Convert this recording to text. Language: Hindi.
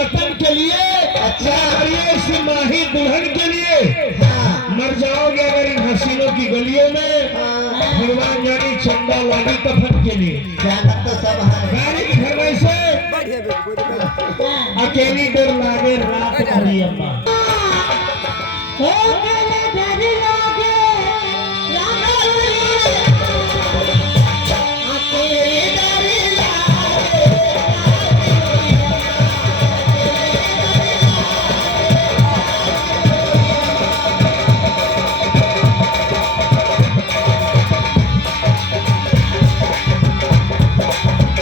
वतन के लिए, अच्छा। और ये इस माही दुल्हन के लिए मर जाओगे अगर इन हसीनों की गलियों में। भगवान जानी चंदा लागी कफन के लिए। जाना तो सब है। गाड़ी की फरमाइश से अकेली डर लागे रात भरी अम्मा।